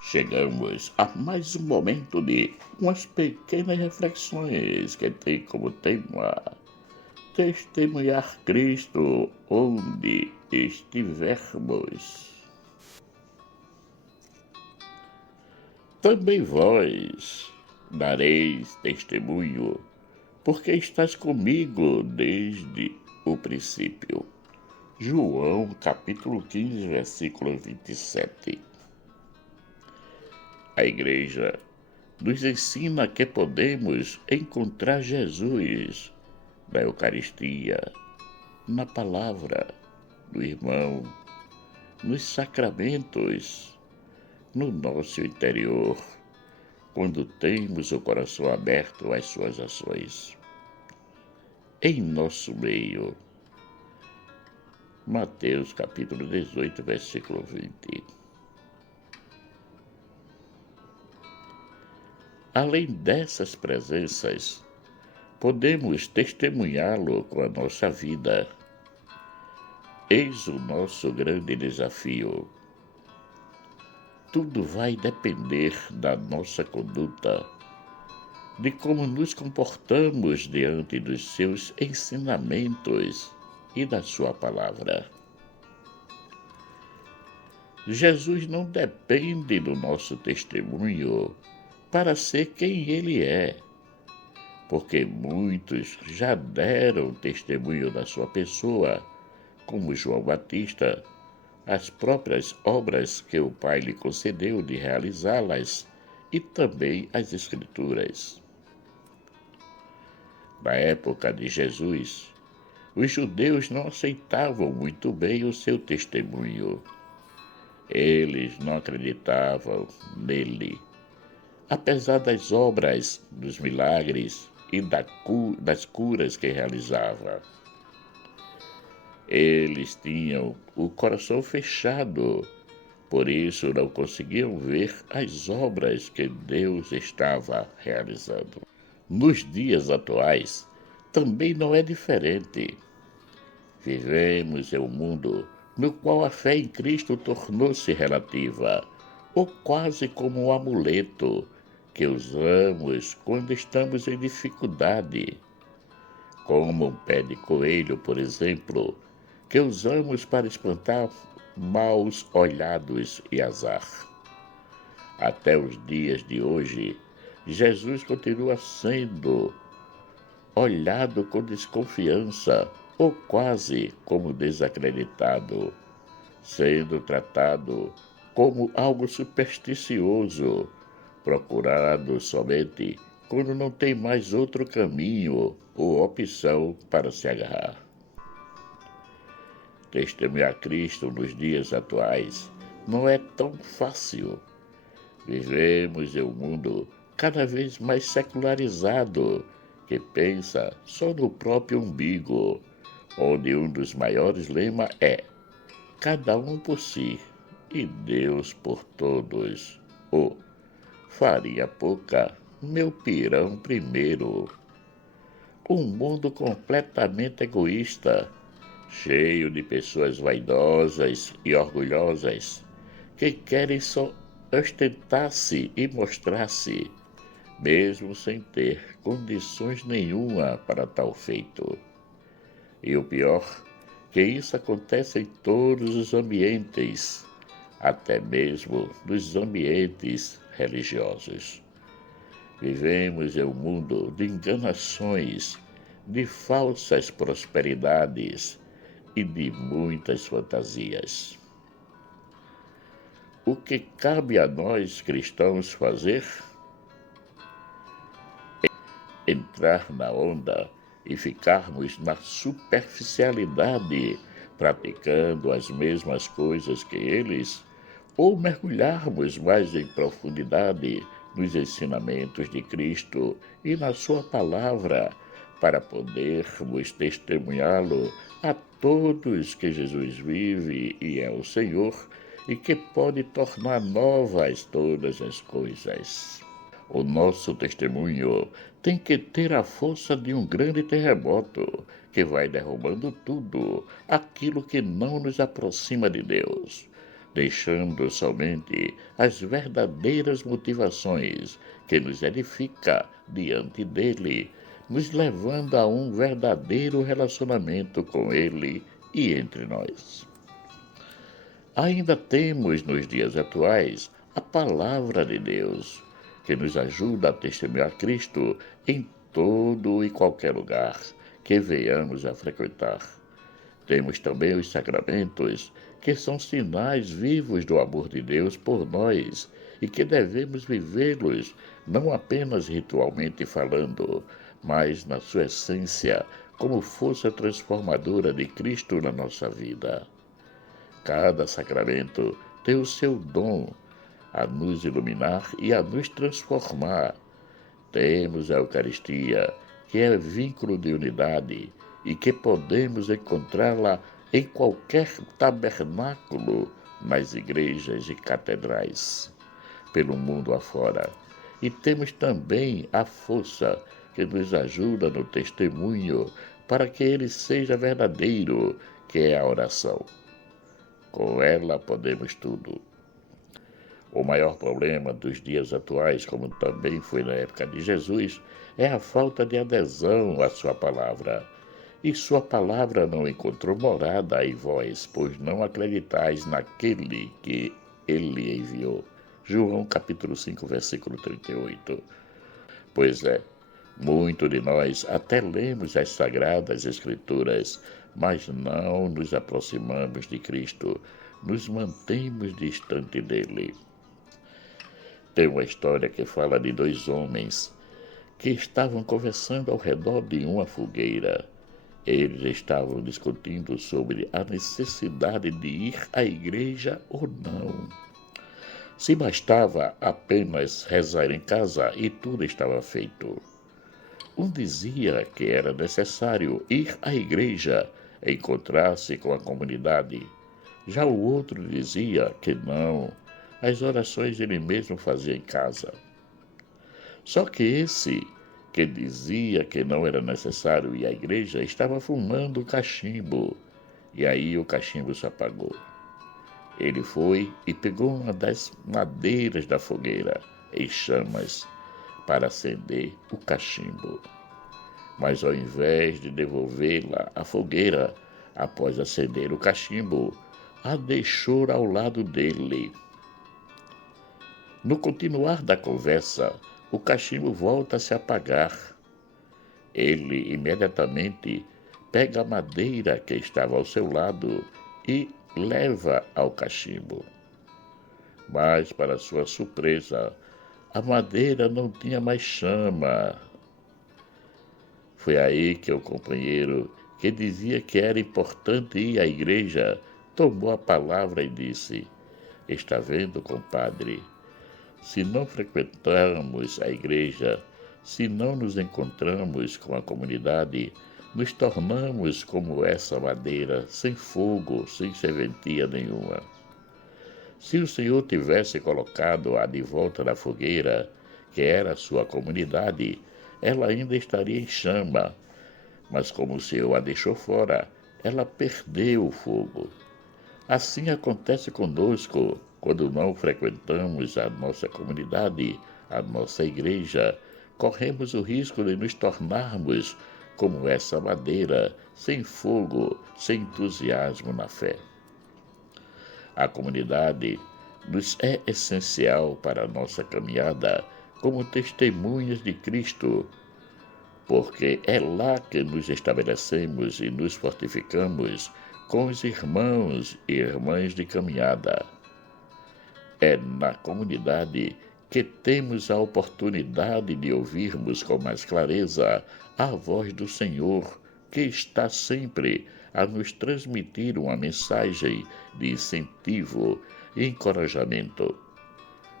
Chegamos a mais um momento de umas pequenas reflexões que tem como tema testemunhar Cristo onde estivermos. Também vós dareis testemunho, porque estás comigo desde o princípio. João capítulo 15, versículo 27. A igreja nos ensina que podemos encontrar Jesus na Eucaristia, na palavra do irmão, nos sacramentos, no nosso interior, quando temos o coração aberto às suas ações. Em nosso meio, Mateus capítulo 18, versículo 20. Além dessas presenças, podemos testemunhá-lo com a nossa vida. Eis o nosso grande desafio. Tudo vai depender da nossa conduta, de como nos comportamos diante dos seus ensinamentos e da sua palavra. Jesus não depende do nosso testemunho para ser quem ele é, porque muitos já deram testemunho da sua pessoa, como João Batista, as próprias obras que o Pai lhe concedeu de realizá-las e também as Escrituras. Na época de Jesus, os judeus não aceitavam muito bem o seu testemunho. Eles não acreditavam nele, apesar das obras, dos milagres e das curas que realizava. Eles tinham o coração fechado, por isso não conseguiam ver as obras que Deus estava realizando. Nos dias atuais, também não é diferente. Vivemos em um mundo no qual a fé em Cristo tornou-se relativa, ou quase como um amuleto que usamos quando estamos em dificuldade, como um pé de coelho, por exemplo, que usamos para espantar maus olhados e azar. Até os dias de hoje, Jesus continua sendo olhado com desconfiança ou quase como desacreditado, sendo tratado como algo supersticioso, procurado somente quando não tem mais outro caminho ou opção para se agarrar. Testemunhar Cristo nos dias atuais não é tão fácil. Vivemos em um mundo cada vez mais secularizado, que pensa só no próprio umbigo, onde um dos maiores lemas é cada um por si e Deus por todos, ou farinha pouca, meu pirão primeiro. Um mundo completamente egoísta, cheio de pessoas vaidosas e orgulhosas, que querem só ostentar-se e mostrar-se, mesmo sem ter condições nenhuma para tal feito. E o pior, que isso acontece em todos os ambientes, até mesmo nos ambientes religiosos. Vivemos em um mundo de enganações, de falsas prosperidades e de muitas fantasias. O que cabe a nós cristãos fazer? Entrar na onda e ficarmos na superficialidade, praticando as mesmas coisas que eles, ou mergulharmos mais em profundidade nos ensinamentos de Cristo e na sua palavra, para podermos testemunhá-lo a todos que Jesus vive e é o Senhor e que pode tornar novas todas as coisas. O nosso testemunho tem que ter a força de um grande terremoto que vai derrubando tudo aquilo que não nos aproxima de Deus, deixando somente as verdadeiras motivações que nos edifica diante dele, nos levando a um verdadeiro relacionamento com ele e entre nós. Ainda temos nos dias atuais a palavra de Deus, que nos ajuda a testemunhar Cristo em todo e qualquer lugar que venhamos a frequentar. Temos também os sacramentos, que são sinais vivos do amor de Deus por nós e que devemos vivê-los não apenas ritualmente falando, mas na sua essência, como força transformadora de Cristo na nossa vida. Cada sacramento tem o seu dom a nos iluminar e a nos transformar. Temos a Eucaristia, que é vínculo de unidade e que podemos encontrá-la em qualquer tabernáculo, nas igrejas e catedrais, pelo mundo afora. E temos também a força que nos ajuda no testemunho para que ele seja verdadeiro, que é a oração. Com ela podemos tudo. O maior problema dos dias atuais, como também foi na época de Jesus, é a falta de adesão à sua palavra. E sua palavra não encontrou morada em vós, pois não acreditais naquele que ele enviou. João capítulo 5, versículo 38. Pois é, muito de nós até lemos as Sagradas Escrituras, mas não nos aproximamos de Cristo, nos mantemos distante dele. Tem uma história que fala de dois homens que estavam conversando ao redor de uma fogueira. Eles estavam discutindo sobre a necessidade de ir à igreja ou não. Se bastava apenas rezar em casa e tudo estava feito. Um dizia que era necessário ir à igreja, encontrar-se com a comunidade. Já o outro dizia que não, as orações ele mesmo fazia em casa. Só que esse que dizia que não era necessário ir à igreja estava fumando cachimbo, e aí o cachimbo se apagou. Ele foi e pegou uma das madeiras da fogueira em chamas para acender o cachimbo. Mas ao invés de devolvê-la à fogueira, após acender o cachimbo, a deixou ao lado dele. No continuar da conversa, o cachimbo volta a se apagar. Ele imediatamente pega a madeira que estava ao seu lado e leva ao cachimbo. Mas, para sua surpresa, a madeira não tinha mais chama. Foi aí que o companheiro, que dizia que era importante ir à igreja, tomou a palavra e disse: "Está vendo, compadre? Se não frequentamos a igreja, se não nos encontramos com a comunidade, nos tornamos como essa madeira, sem fogo, sem serventia nenhuma. Se o Senhor tivesse colocado-a de volta na fogueira, que era a sua comunidade, ela ainda estaria em chama, mas como o Senhor a deixou fora, ela perdeu o fogo. Assim acontece conosco quando não frequentamos a nossa comunidade, a nossa igreja. Corremos o risco de nos tornarmos como essa madeira, sem fogo, sem entusiasmo na fé. A comunidade nos é essencial para a nossa caminhada como testemunhas de Cristo, porque é lá que nos estabelecemos e nos fortificamos com os irmãos e irmãs de caminhada. É na comunidade que temos a oportunidade de ouvirmos com mais clareza a voz do Senhor, que está sempre a nos transmitir uma mensagem de incentivo e encorajamento.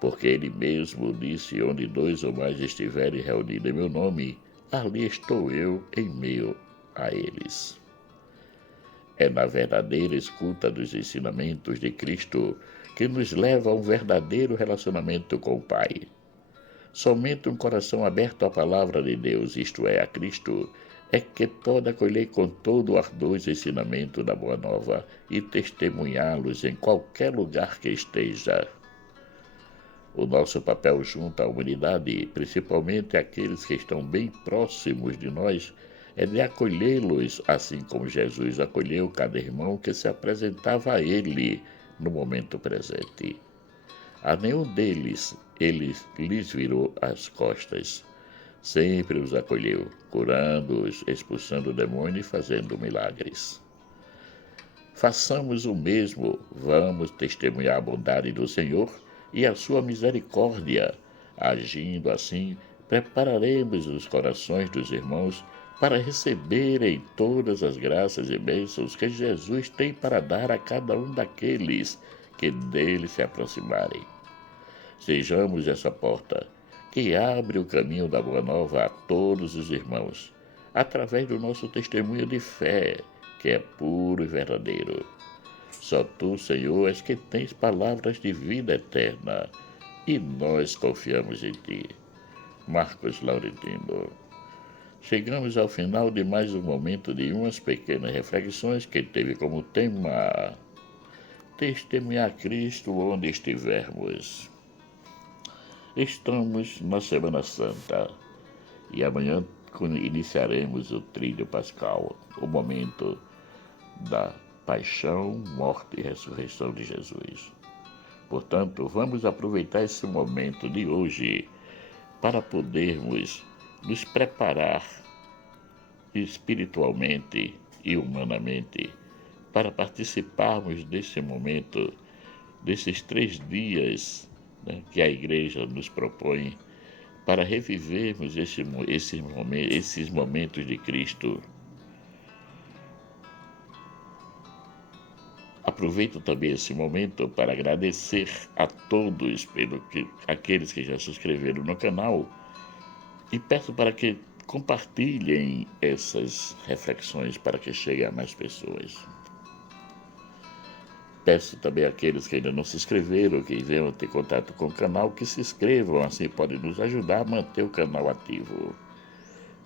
Porque Ele mesmo disse: "Onde 2 ou mais estiverem reunidos em meu nome, ali estou eu em meio a eles." É na verdadeira escuta dos ensinamentos de Cristo que nos leva a um verdadeiro relacionamento com o Pai. Somente um coração aberto à palavra de Deus, isto é, a Cristo, é que pode acolher com todo o ardor os ensinamentos da Boa Nova e testemunhá-los em qualquer lugar que esteja. O nosso papel junto à humanidade, principalmente aqueles que estão bem próximos de nós, é de acolhê-los, assim como Jesus acolheu cada irmão que se apresentava a ele no momento presente. A nenhum deles ele lhes virou as costas. Sempre os acolheu, curando-os, expulsando o demônio e fazendo milagres. Façamos o mesmo, vamos testemunhar a bondade do Senhor e a sua misericórdia. Agindo assim, prepararemos os corações dos irmãos para receberem todas as graças e bênçãos que Jesus tem para dar a cada um daqueles que dele se aproximarem. Sejamos essa porta que abre o caminho da Boa Nova a todos os irmãos, através do nosso testemunho de fé, que é puro e verdadeiro. Só tu, Senhor, és que tens palavras de vida eterna, e nós confiamos em ti. Marcos Laurentino. Chegamos ao final de mais um momento de umas pequenas reflexões que teve como tema testemunhar Cristo onde estivermos. Estamos na Semana Santa e amanhã iniciaremos o Tríduo Pascal, o momento da paixão, morte e ressurreição de Jesus. Portanto, vamos aproveitar esse momento de hoje para podermos nos preparar espiritualmente e humanamente para participarmos desse momento, desses 3 dias, né, que a Igreja nos propõe para revivermos esses momentos de Cristo. Aproveito também esse momento para agradecer a todos aqueles que já se inscreveram no canal e peço para que compartilhem essas reflexões para que cheguem a mais pessoas. Peço também àqueles que ainda não se inscreveram, que venham ter contato com o canal, que se inscrevam, assim podem nos ajudar a manter o canal ativo.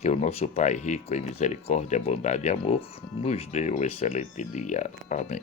Que o nosso Pai rico em misericórdia, bondade e amor nos dê um excelente dia. Amém.